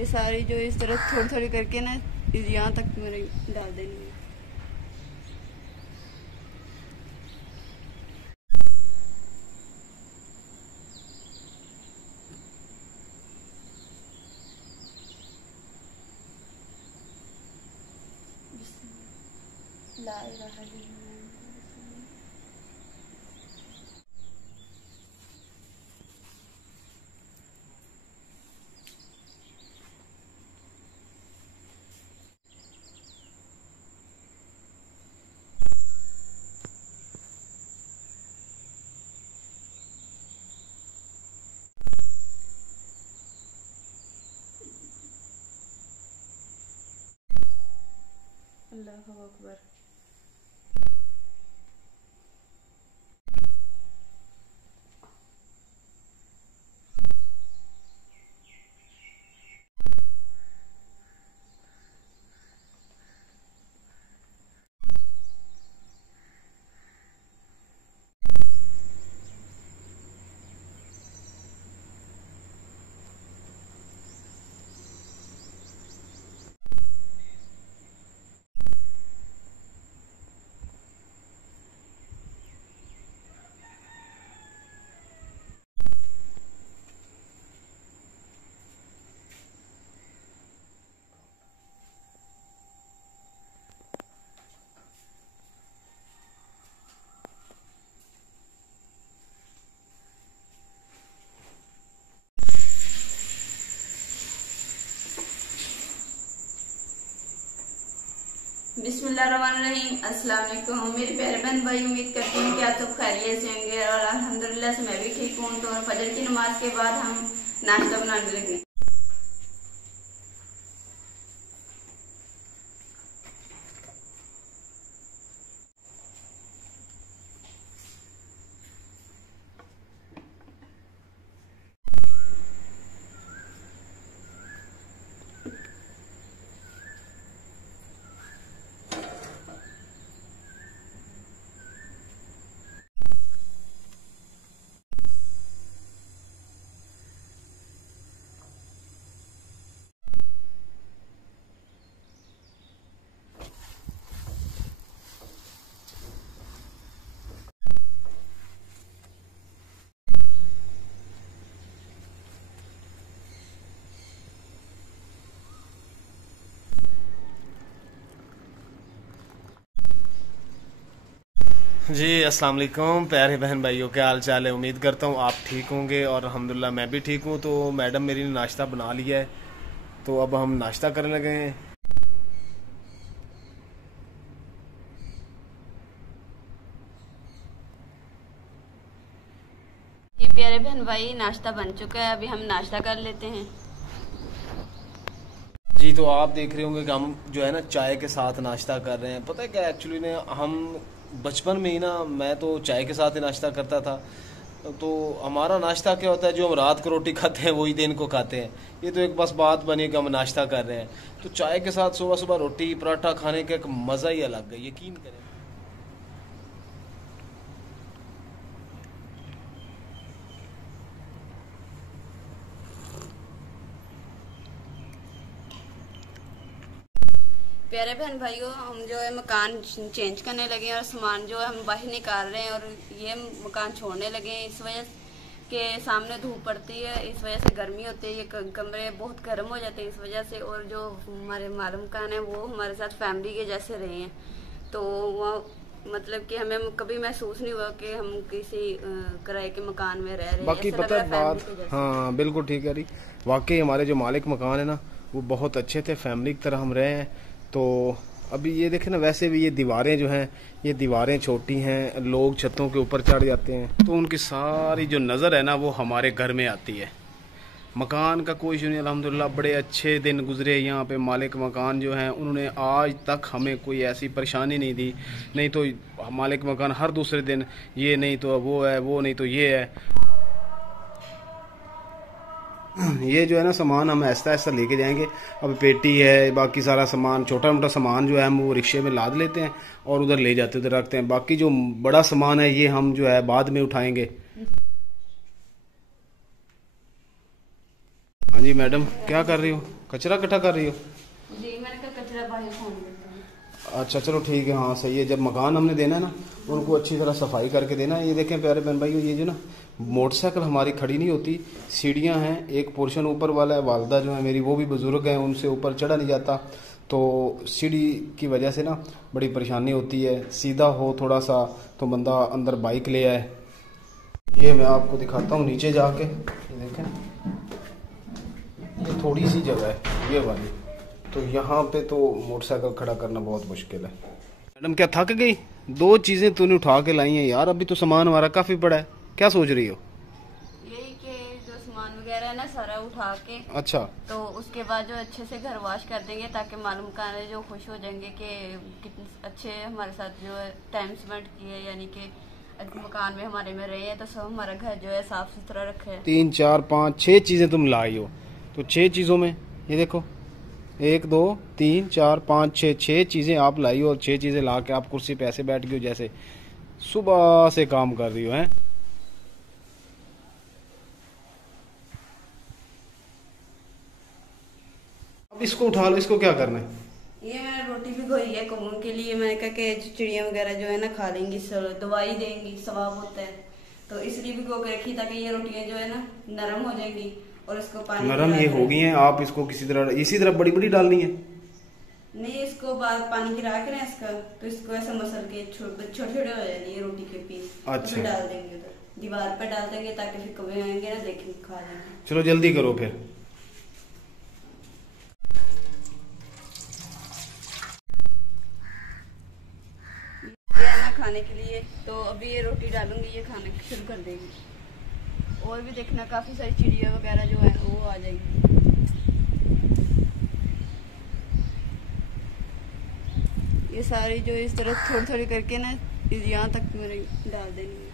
ये सारी जो इस तरह थोड़ी थोड़ी करके ना यहाँ तक मेरे डाल देनी है। ला रहा है अल्लाह अकबर। बिस्मिल्लाहिर्रहमानिर्रहीम। अस्सलाम वालेकुम मेरे प्यारे बहन भाई, उम्मीद करती हूँ कि आप सब खैरियत से होंगे और अल्हम्दुलिल्लाह से मैं भी ठीक हूँ। तो फजर की नमाज के बाद हम नाश्ता बनाने लगे। जी अस्सलाम वालेकुम प्यारे बहन भाइयों, क्या हाल चाल है। उम्मीद करता हूँ आप ठीक होंगे और अल्हम्दुलिल्लाह मैं भी ठीक हूँ। तो मैडम मेरी ने नाश्ता बना लिया है, तो अब हम नाश्ता करने लगे हैं। ये प्यारे बहन भाई नाश्ता बन चुका है, अभी हम नाश्ता कर लेते हैं। जी तो आप देख रहे होंगे कि हम जो है ना चाय के साथ नाश्ता कर रहे हैं। पता है क्या, एक्चुअली ने हम बचपन में ही ना, मैं तो चाय के साथ ही नाश्ता करता था। तो हमारा नाश्ता क्या होता है, जो हम रात को रोटी खाते हैं वही दिन को खाते हैं। ये तो एक बस बात बनी कि हम नाश्ता कर रहे हैं। तो चाय के साथ सुबह सुबह रोटी पराठा खाने का एक मज़ा ही अलग है, यकीन करें। प्यारे बहन भाइयों, हम जो है मकान चेंज करने लगे हैं और सामान जो है हम बाहर निकाल रहे हैं और ये मकान छोड़ने लगे हैं। इस वजह के सामने धूप पड़ती है, इस वजह से गर्मी होती है, ये कमरे बहुत गर्म हो जाते हैं इस वजह से। और जो हमारे मालूम मकान है वो हमारे साथ फैमिली के जैसे रहे हैं, तो वो मतलब कि हमें कभी महसूस नहीं हुआ कि हम किसी किराए के मकान में रह रहे हैं। बाकी पता है बात, हाँ बिल्कुल ठीक है। वाकई हमारे जो मालिक मकान है ना वो बहुत अच्छे थे, फैमिली की तरह हम रहे हैं। तो अभी ये देखें ना, वैसे भी ये दीवारें जो हैं, ये दीवारें छोटी हैं, लोग छतों के ऊपर चढ़ जाते हैं तो उनकी सारी जो नज़र है ना वो हमारे घर में आती है। मकान का कोई इशू नहीं, अल्हम्दुलिल्लाह बड़े अच्छे दिन गुजरे यहाँ पे। मालिक मकान जो हैं उन्होंने आज तक हमें कोई ऐसी परेशानी नहीं दी। नहीं तो मालिक मकान हर दूसरे दिन ये नहीं तो वो है, वो नहीं तो ये है। ये जो है ना सामान हम ऐसा ऐसा लेके जाएंगे। अब पेटी है, बाकी सारा सामान, छोटा मोटा सामान जो है हम वो रिक्शे में लाद लेते हैं और उधर ले जाते उधर रखते हैं। बाकी जो बड़ा सामान है ये हम जो है बाद में उठाएंगे। हाँ जी मैडम, क्या कर रही हो? कचरा इकट्ठा कर रही हो? जी मैंने कहा कचरा बाहर फोन देता हूँ। अच्छा चलो ठीक है, हाँ सही है। जब मकान हमने देना है ना, उनको अच्छी तरह सफाई करके देना है। ये देखें प्यारे बहन भाई, ये जो ना मोटरसाइकिल हमारी खड़ी नहीं होती, सीढ़ियाँ हैं, एक पोर्शन ऊपर वाला है। वालदा जो है मेरी वो भी बुजुर्ग हैं, उनसे ऊपर चढ़ा नहीं जाता, तो सीढ़ी की वजह से ना बड़ी परेशानी होती है। सीधा हो थोड़ा सा तो बंदा अंदर बाइक ले आए। ये मैं आपको दिखाता हूँ नीचे जाके, ये देखें, ये थोड़ी सी जगह है ये वाली, तो यहाँ पे तो मोटरसाइकिल खड़ा करना बहुत मुश्किल है। मैडम क्या थक गई? 2 चीजें तूने उठा के लाई हैं यार, अभी तो सामान हमारा काफी बड़ा है, क्या सोच रही हो? यही कि जो सामान वगैरह है ना सारा उठा के, अच्छा, तो उसके बाद जो अच्छे से घर वाश कर देंगे, ताकि मालूम करने जो खुश हो जाएंगे कि कितने अच्छे हमारे साथ जो है टाइम स्पेंड किए, यानी कि मकान में हमारे में रहे हैं, तो सब हमारा घर जो है साफ सुथरा रखे है। 3 4 5 6 चीजें तुम लाई हो, तो 6 चीजों में ये देखो 1 2 3 4 5 6 चीजें आप लाई हो, और 6 चीजें ला के आप कुर्सी पे ऐसे बैठ गई हो जैसे सुबह से काम कर रही हो हैं। अब इसको उठा लो, इसको क्या करना है? ये मैंने रोटी भी खोई है कौन के लिए, मैंने कहा कि चिड़िया वगैरह जो है ना खा लेंगी, दवाई देंगी, स्वाब होता है, तो इसलिए भी गो के रखी ताकि ये रोटियां जो है ना नरम हो जाएंगी। और इसको पानी नरम ये हो गई हैं, आप इसको किसी तरह इसी तरह बड़ी बड़ी डालनी है? नहीं, इसको बाद पानी गिरा के ना इसका, तो इसको ऐसा मसल के छोटे छोटे हो जाएंगे ये रोटी के पीस। अच्छा, तो डाल देंगे उधर दीवार पर डाल देंगे, ताकि फिर कभी आएंगे ना देखेंगे खा लेंगे। चलो जल्दी करो फिर। ये है ना खाने के लिए, तो अभी ये रोटी डालूंगी, ये खाने शुरू कर देंगी। और भी देखना काफी सारी चिड़िया वगैरह जो है वो आ जाएंगी। ये सारी जो इस तरह थोड़ी थोड़ी करके ना यहाँ तक मेरे डाल देनी है।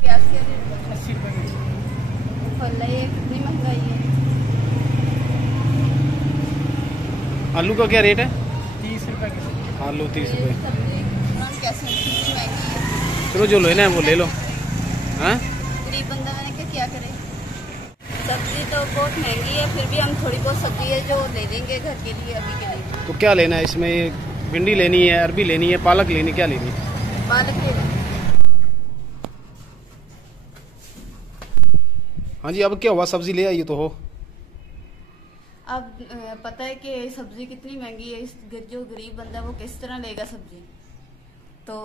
प्याज क्या रेट है? 80 रुपये के। फल है, ये कितनी महंगाई है? आलू का क्या रेट है? 30 रुपये के। आलू 30 रुपये। सब्जी कैसे कितनी महंगी है? चलो जो लेना है वो ले लो। हाँ, गरीब बंदा मैंने क्या करे, सब्जी तो बहुत महंगी है, फिर भी हम थोड़ी बहुत सब्जी है जो ले लेंगे घर के लिए, अभी के लिए। तो क्या लेना है इसमें? भिंडी लेनी है, अरबी लेनी है, पालक लेनी, क्या लेनी है? पालक ले लेंगे। हाँ जी, अब क्या हुआ? सब्जी ले आई तो हो। अब पता है कि सब्जी कितनी महंगी है, इस जो गरीब बंदा है वो किस तरह लेगा सब्जी। तो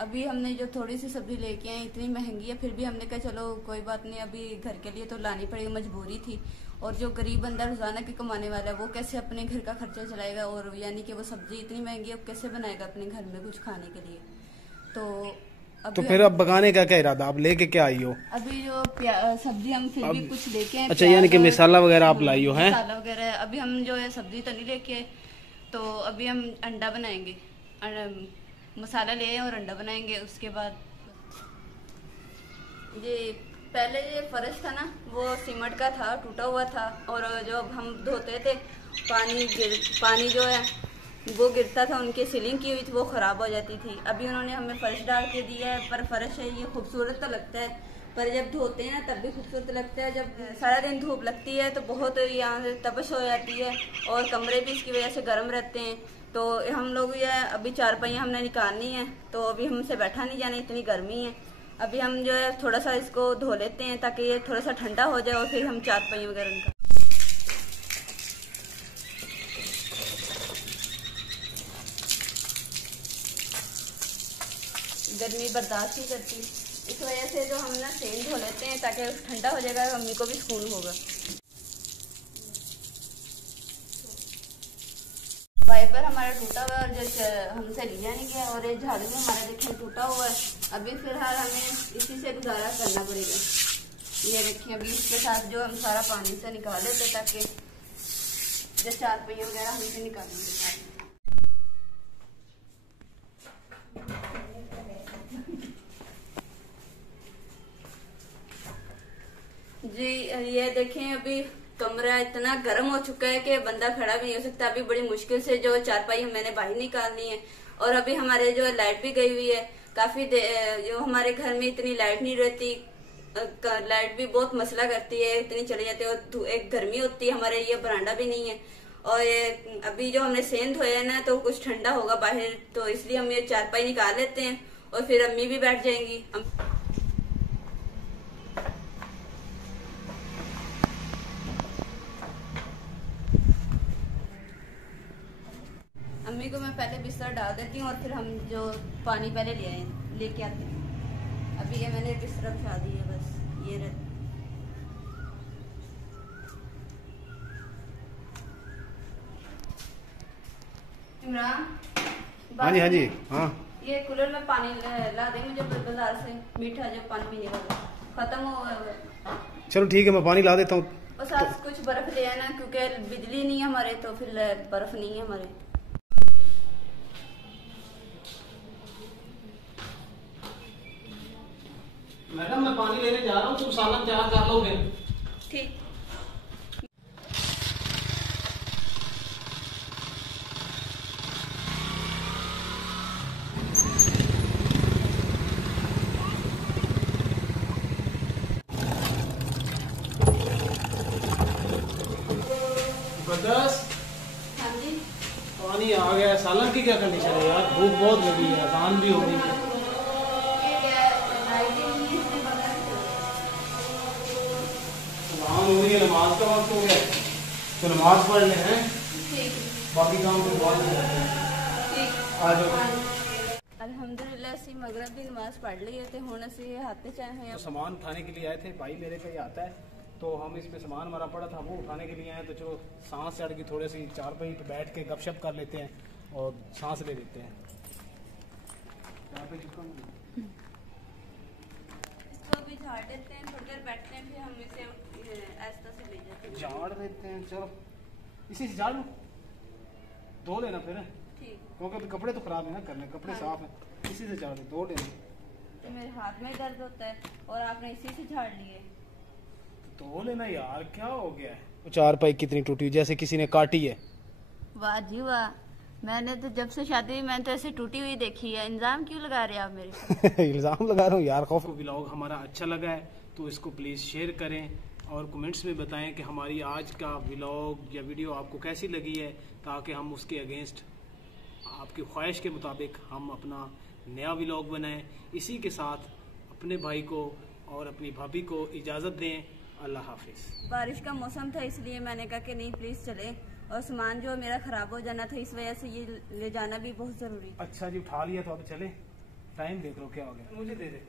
अभी हमने जो थोड़ी सी सब्जी लेके आए इतनी महंगी है, फिर भी हमने कहा चलो कोई बात नहीं, अभी घर के लिए तो लानी पड़ेगी, मजबूरी थी। और जो गरीब बंदा रोजाना के कमाने वाला है वो कैसे अपने घर का खर्चा चलाएगा, और यानी कि वो सब्जी इतनी महंगी है, कैसे बनाएगा अपने घर में कुछ खाने के लिए। तो फिर अब पकाने का क्या इरादा? आप लेके क्या आई हो? अभी जो सब्जी हम फिर भी कुछ लेके आए। अच्छा, यानी कि मसाला वगैरह आप लाई हो? हैं, मसाला वगैरह अभी हम जो है सब्जी तो नहीं लेके आए, तो अभी हम अंडा बनाएंगे, मसाला ले आए और अंडा बनाएंगे। उसके बाद ये पहले ये फर्श था ना वो सीमेंट का था, टूटा हुआ था, और जो हम धोते थे पानी जो है वो गिरता था, उनकी सीलिंग की हुई थी वो खराब हो जाती थी। अभी उन्होंने हमें फर्श डाल के दिया है, पर फर्श है ये खूबसूरत तो लगता है, पर जब धोते हैं ना तब भी खूबसूरत लगता है। जब सारा दिन धूप लगती है तो बहुत यहाँ से तपश हो जाती है, और कमरे भी इसकी वजह से गर्म रहते हैं। तो हम लोग ये अभी चारपाइयाँ हमने निकालनी है, तो अभी हमसे बैठा नहीं जाना, इतनी गर्मी है। अभी हम जो है थोड़ा सा इसको धो लेते हैं ताकि ये थोड़ा सा ठंडा हो जाए, और फिर हम चारपाई वगैरह निकाल। गर्मी बर्दाश्त नहीं करती, इस वजह से जो हम ना सेल धो लेते हैं ताकि ठंडा हो जाएगा, मम्मी को भी सुकून होगा। वाइपर हमारा टूटा हुआ है, और जो हमसे लिया नहीं गया, और ये झाड़ू भी हमारा देखिए टूटा हुआ है। अभी फिलहाल हमें इसी से गुजारा करना पड़ेगा। ये देखिए अभी इसके साथ जो हम सारा पानी से निकाल लेते ताकि जो चारपाई वगैरह हमसे निकालेंगे। जी ये देखें अभी कमरा इतना गर्म हो चुका है कि बंदा खड़ा भी नहीं हो सकता। अभी बड़ी मुश्किल से जो चारपाई मैंने बाहर निकालनी है। और अभी हमारे जो लाइट भी गई हुई है काफी जो हमारे घर में इतनी लाइट नहीं रहती, लाइट भी बहुत मसला करती है, इतनी चली जाती है और एक गर्मी होती है। हमारे ये बरांडा भी नहीं है और ये अभी जो हमने सेंध धोया है ना तो कुछ ठंडा होगा बाहर, तो इसलिए हम ये चारपाई निकाल लेते हैं और फिर अम्मी भी बैठ जाएंगी। अम्मी को मैं पहले बिस्तर डाल देती हूँ और फिर हम जो पानी पहले लेके आते हैं। अभी ये मैंने बिस्तर बिछा दी है, बस ये रह। इमरान, हाँ जी हाँ जी हाँ। ये कूलर में पानी ला दे मुझे बाजार से, मीठा जो पानी पीने वाला खत्म हो। चलो ठीक है, मैं पानी ला देता हूँ। और साथ कुछ बर्फ ले आना क्योंकि बिजली नहीं है हमारे, तो फिर बर्फ नहीं है हमारे। मैडम मैं पानी लेने जा रहा हूँ, तुम सालन तैयार कर लोगे? ठीक। बदस हाँ जी। पानी आ गया। सालन की क्या कंडीशन है यार? भूख बहुत लगी है, अजान भी हो रही है। अजान हो रही है, नमाज का वक्त हो गया, तो नमाज पढ़ ले हैं, बाकी काम तो बाद में करते हैं। आ जाओ। अल्हम्दुलिल्लाह असी मगरब की नमाज पढ़ ली है, हुण असी हाथे चाहे हैं। तो सामान उठाने के लिए आए थे, भाई मेरे पे ही आता है, तो हम इसमें सामान हमारा पड़ा था वो उठाने के लिए आए। तो जो सांस चढ़ गई, थोड़ी सी चारपाई पे बैठ के गपशप कर लेते हैं और सांस ले लेते हैं। इसको भी झाड़ देते हैं, थोड़ी देर बैठते हैं, फिर हम इसे आहिस्ता से ले जाते हैं। झाड़ देते हैं, चलो इसी से झाड़ लो, धो लेना फिर, ठीक। क्योंकि अभी कपड़े तो खराब है ना करने, कपड़े हाँ। साफ है, इसी से झाड़ दे, धो लेना। तो मेरे हाथ में दर्द होता है और आपने इसी से झाड़ लिए। धो लेना यार, क्या हो गया है? चारपाई कितनी टूटी, जैसे किसी ने काटी है। वाह जी वाह, मैंने तो जब से शादी हुई मैंने तो ऐसे टूटी हुई देखी है। इल्जाम क्यों लगा रहे हैं आप मेरे पे? इल्जाम लगा रहा हूँ यार। खौफ व्लॉग हमारा अच्छा लगा है तो इसको प्लीज़ शेयर करें और कमेंट्स में बताएं कि हमारी आज का व्लॉग या वीडियो आपको कैसी लगी है, ताकि हम उसके अगेंस्ट आपकी ख्वाहिश के मुताबिक हम अपना नया व्लॉग बनाएं। इसी के साथ अपने भाई को और अपनी भाभी को इजाज़त दें। अल्लाह हाफिज़। बारिश का मौसम था इसलिए मैंने कहा कि नहीं प्लीज चले, और सामान जो मेरा खराब हो जाना था इस वजह से ये ले जाना भी बहुत जरूरी। अच्छा जी, उठा लिया तो अब चले। टाइम देख लो क्या हो गया, मुझे दे दे।